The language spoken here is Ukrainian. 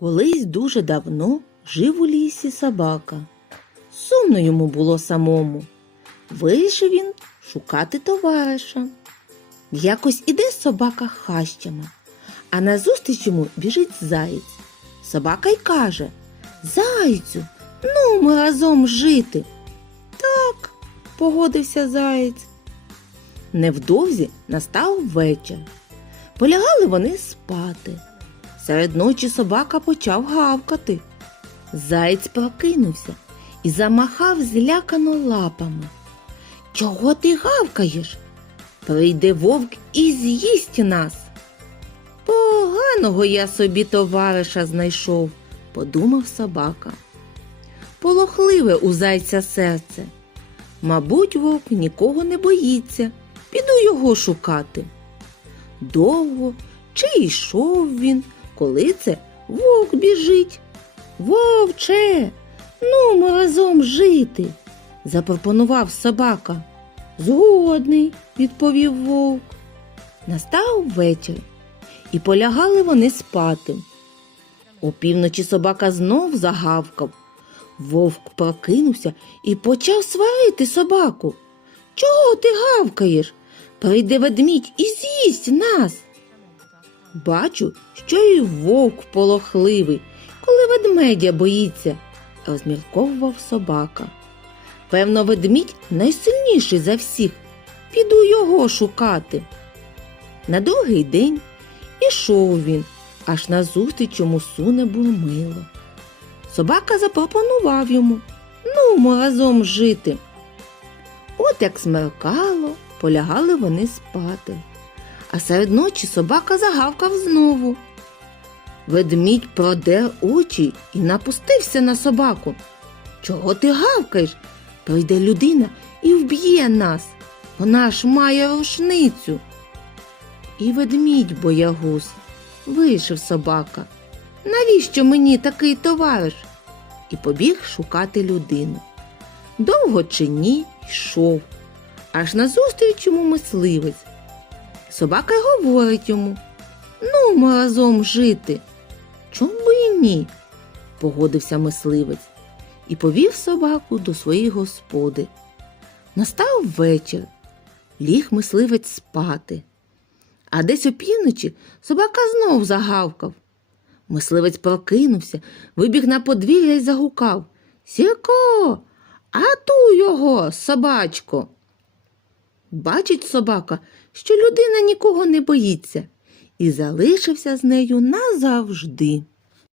Колись дуже давно жив у лісі собака. Сумно йому було самому. Вирішив він шукати товариша. Якось іде собака хащами, а назустріч йому біжить заєць. Собака й каже Зайцю, ну ми разом жити. Так, погодився заєць. Невдовзі настав вечір. Полягали вони спати. Серед ночі собака почав гавкати. Заєць прокинувся і замахав злякано лапами. Чого ти гавкаєш? Прийде вовк і з'їсть нас. Поганого я собі товариша знайшов, подумав собака. Полохливе у зайця серце. Мабуть, вовк нікого не боїться, піду його шукати. Довго чи йшов він, коли це вовк біжить. Вовче, ну ми разом жити, запропонував собака. Згодний, відповів вовк. Настав вечір, і полягали вони спати. Опівночі собака знов загавкав. Вовк прокинувся і почав сварити собаку. Чого ти гавкаєш? Прийде ведмідь і з'їсть нас. Бачу, що і вовк полохливий, коли ведмедя боїться, розмірковував собака. Певно, ведмідь найсильніший за всіх. Піду його шукати. На другий день ішов він, аж назустріч йому суне бурмило. Собака запропонував йому ну, разом жити. От як смеркало, полягали вони спати. А серед ночі собака загавкав знову. Ведмідь продер очі і напустився на собаку. Чого ти гавкаєш? Прийде людина і вб'є нас. Вона ж має рушницю. І ведмідь боягуз, вийшов собака. Навіщо мені такий товариш? І побіг шукати людину. Довго чи ні йшов, аж назустріч йому мисливець. Собака й говорить йому Ну, ми разом жити. Чом би і ні? погодився мисливець і повів собаку до своєї господи. Настав вечір, ліг мисливець спати. А десь опівночі собака знов загавкав. Мисливець прокинувся, вибіг на подвір'я й загукав Сірко, а ту його, собачко. Бачить собака, що людина нікого не боїться, і залишився з нею назавжди.